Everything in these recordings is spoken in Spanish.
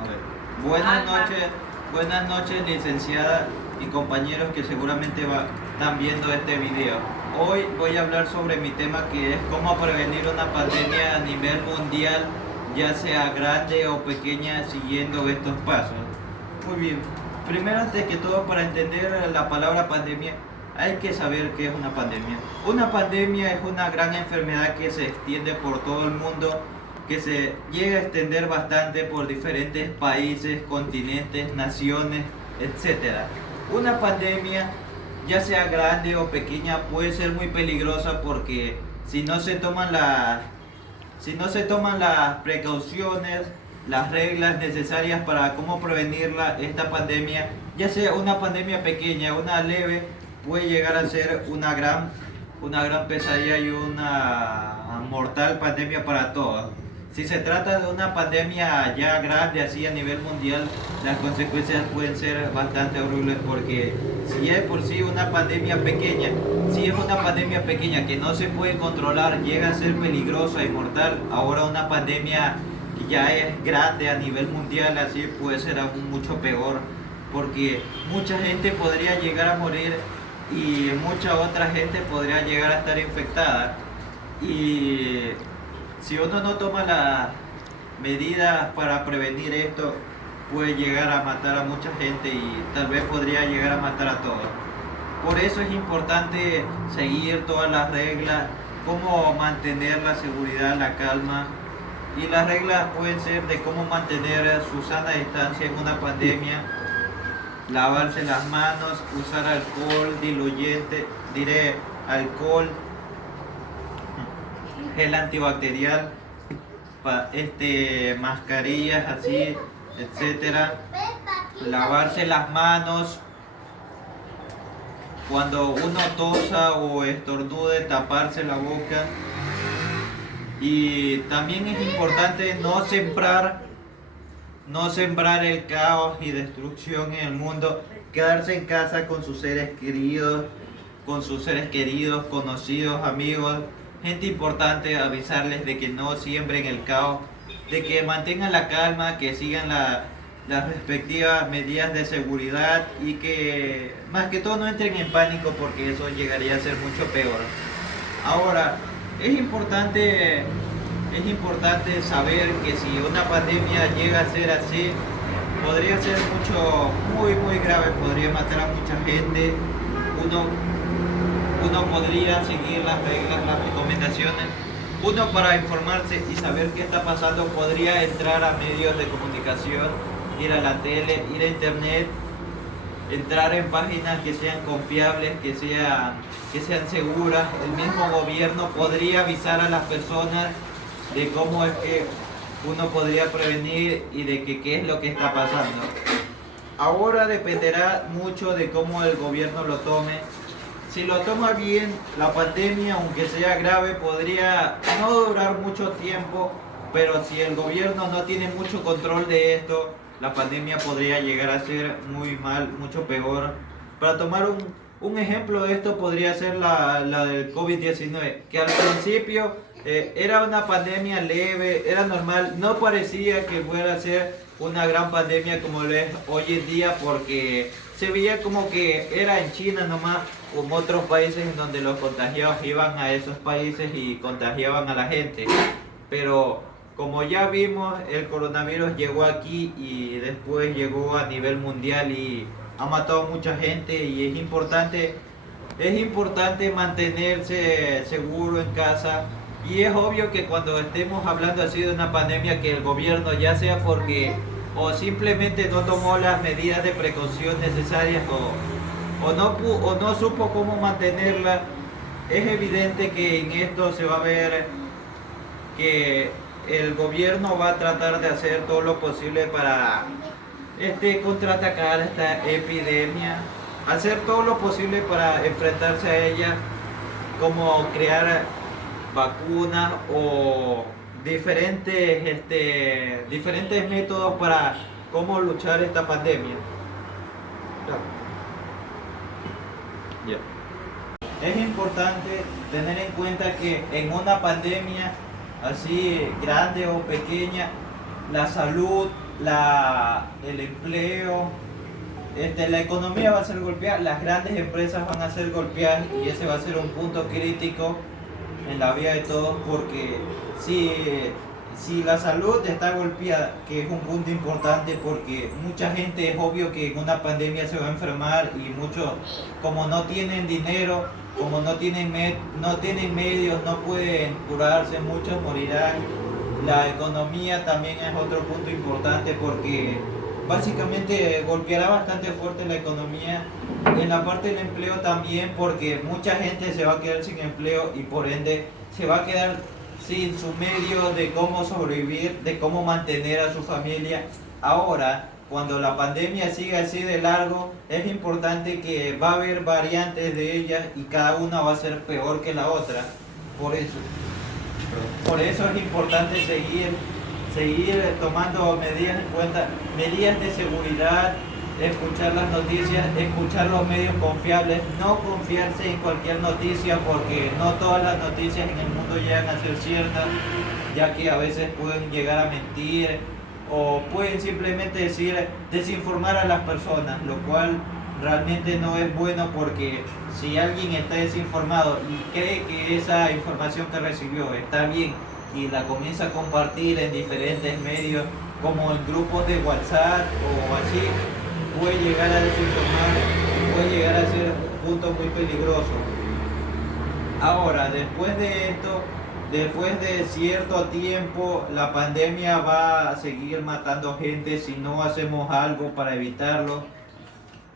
A ver. Buenas noches, licenciada y compañeros que seguramente están viendo este video. Hoy voy a hablar sobre mi tema, que es cómo prevenir una pandemia a nivel mundial, ya sea grande o pequeña, siguiendo estos pasos. Muy bien. Primero, antes que todo, para entender la palabra pandemia, hay que saber qué es una pandemia. Una pandemia es una gran enfermedad que se extiende por todo el mundo, que se llega a extender bastante por diferentes países, continentes, naciones, etcétera. Una pandemia, ya sea grande o pequeña, puede ser muy peligrosa porque si no se toman las precauciones, las reglas necesarias para cómo prevenirla, esta pandemia, ya sea una pandemia pequeña, una leve, puede llegar a ser una gran pesadilla y una mortal pandemia para todos. Si se trata de una pandemia ya grande, así a nivel mundial, las consecuencias pueden ser bastante horribles, porque si es por sí una pandemia pequeña, si es una pandemia pequeña que no se puede controlar, llega a ser peligrosa y mortal, ahora una pandemia que ya es grande a nivel mundial, así puede ser aún mucho peor, porque mucha gente podría llegar a morir y mucha otra gente podría llegar a estar infectada. Y si uno no toma las medidas para prevenir esto, puede llegar a matar a mucha gente y tal vez podría llegar a matar a todos. Por eso es importante seguir todas las reglas, cómo mantener la seguridad, la calma. Y las reglas pueden ser de cómo mantener su sana distancia en una pandemia, lavarse las manos, usar alcohol diluyente, alcohol, gel antibacterial, mascarillas así, etcétera. Lavarse las manos cuando uno tosa o estornude, taparse la boca. Y también es importante no sembrar el caos y destrucción en el mundo, quedarse en casa con sus seres queridos, conocidos, amigos, gente importante, avisarles de que no siembren el caos, de que mantengan la calma, que sigan las respectivas medidas de seguridad y que más que todo no entren en pánico, porque eso llegaría a ser mucho peor. Ahora, es importante saber que si una pandemia llega a ser así, podría ser muy grave, podría matar a mucha gente. Uno podría seguir las reglas, las recomendaciones. Uno, para informarse y saber qué está pasando, podría entrar a medios de comunicación, ir a la tele, ir a internet, entrar en páginas que sean confiables, que sean seguras. El mismo gobierno podría avisar a las personas de cómo es que uno podría prevenir y de qué es lo que está pasando. Ahora dependerá mucho de cómo el gobierno lo tome. Si lo toma bien, la pandemia, aunque sea grave, podría no durar mucho tiempo, pero si el gobierno no tiene mucho control de esto, la pandemia podría llegar a ser muy mal, mucho peor. Para tomar un ejemplo de esto, podría ser la del COVID-19, que al principio era una pandemia leve, era normal, no parecía que fuera a ser una gran pandemia como lo es hoy en día, porque se veía como que era en China nomás, como otros países en donde los contagiados iban a esos países y contagiaban a la gente. Pero como ya vimos, el coronavirus llegó aquí y después llegó a nivel mundial y ha matado a mucha gente, y es importante mantenerse seguro en casa. Y es obvio que cuando estemos hablando así de una pandemia, que el gobierno, ya sea porque o simplemente no tomó las medidas de precaución necesarias, o no supo cómo mantenerla, es evidente que en esto se va a ver que el gobierno va a tratar de hacer todo lo posible para contraatacar esta epidemia, hacer todo lo posible para enfrentarse a ella, como crear vacunas o diferentes métodos para cómo luchar esta pandemia. Ya. Es importante tener en cuenta que en una pandemia así grande o pequeña, la salud el empleo, la economía va a ser golpeada, las grandes empresas van a ser golpeadas y ese va a ser un punto crítico en la vida de todos porque si, si la salud está golpeada, que es un punto importante porque mucha gente es obvio que en una pandemia se va a enfermar y muchos como no tienen dinero, como no tienen medios, no pueden curarse, muchos morirán. La economía también es otro punto importante porque básicamente golpeará bastante fuerte la economía. En la parte del empleo también porque mucha gente se va a quedar sin empleo y por ende se va a quedar sin su medio de cómo sobrevivir, de cómo mantener a su familia. Ahora, cuando la pandemia siga así de largo, es importante que va a haber variantes de ellas y cada una va a ser peor que la otra. Por eso. Por eso es importante seguir tomando medidas en cuenta, medidas de seguridad, escuchar las noticias, escuchar los medios confiables, no confiarse en cualquier noticia porque no todas las noticias en el mundo llegan a ser ciertas, ya que a veces pueden llegar a mentir o pueden simplemente desinformar a las personas, lo cual realmente no es bueno porque si alguien está desinformado y cree que esa información que recibió está bien y la comienza a compartir en diferentes medios como en grupos de WhatsApp o así, puede llegar a desinformar, puede llegar a ser un punto muy peligroso. Ahora, después de esto, después de cierto tiempo, la pandemia va a seguir matando gente si no hacemos algo para evitarlo.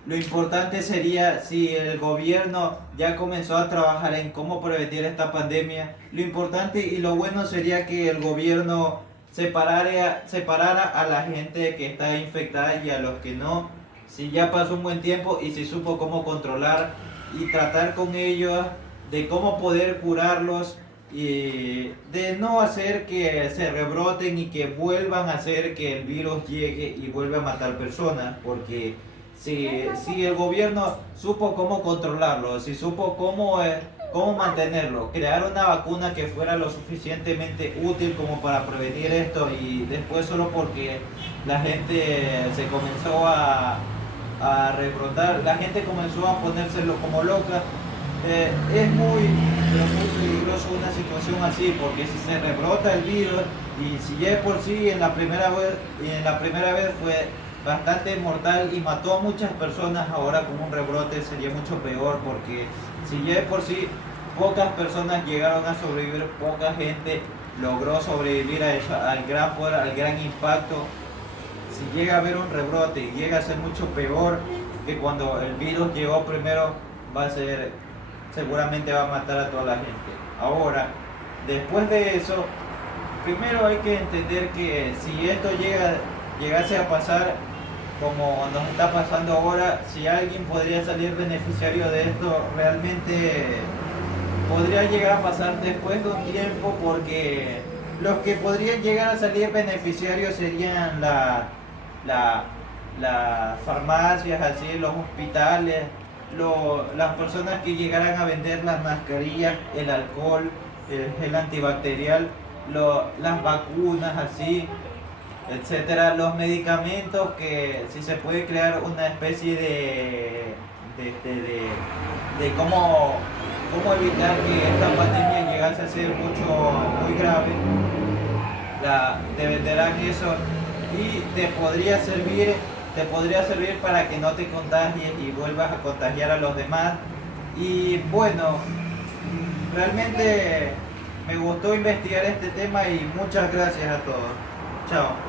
Lo importante sería si el gobierno ya comenzó a trabajar en cómo prevenir esta pandemia. Lo importante y lo bueno sería que el gobierno separara a la gente que está infectada y a los que no. Si ya pasó un buen tiempo y si supo cómo controlar y tratar con ellos de cómo poder curarlos y de no hacer que se rebroten y que vuelvan a hacer que el virus llegue y vuelva a matar personas, porque si el gobierno supo cómo controlarlo, si supo cómo mantenerlo, crear una vacuna que fuera lo suficientemente útil como para prevenir esto y después solo porque la gente se comenzó a rebrotar, la gente comenzó a ponérselo como loca, es muy peligroso una situación así porque si se rebrota el virus y si ya de por sí en la primera vez fue bastante mortal y mató a muchas personas, ahora con un rebrote sería mucho peor porque si ya de por sí pocas personas llegaron a sobrevivir, poca gente logró sobrevivir a eso, al gran poder, al gran impacto, si llega a haber un rebrote y llega a ser mucho peor que cuando el virus llegó primero, seguramente va a matar a toda la gente. Ahora, después de eso, primero hay que entender que si esto llegase a pasar como nos está pasando ahora, si alguien podría salir beneficiario de esto, realmente podría llegar a pasar después de un tiempo porque los que podrían llegar a salir beneficiarios serían las farmacias, así, los hospitales, las personas que llegaran a vender las mascarillas, el alcohol, el gel antibacterial, las vacunas, así, etcétera, los medicamentos, que si se puede crear una especie de cómo evitar que esta pandemia llegase a ser muy grave, te venderán eso y te podría servir para que no te contagies y vuelvas a contagiar a los demás. Y bueno, realmente me gustó investigar este tema y muchas gracias a todos. Chao.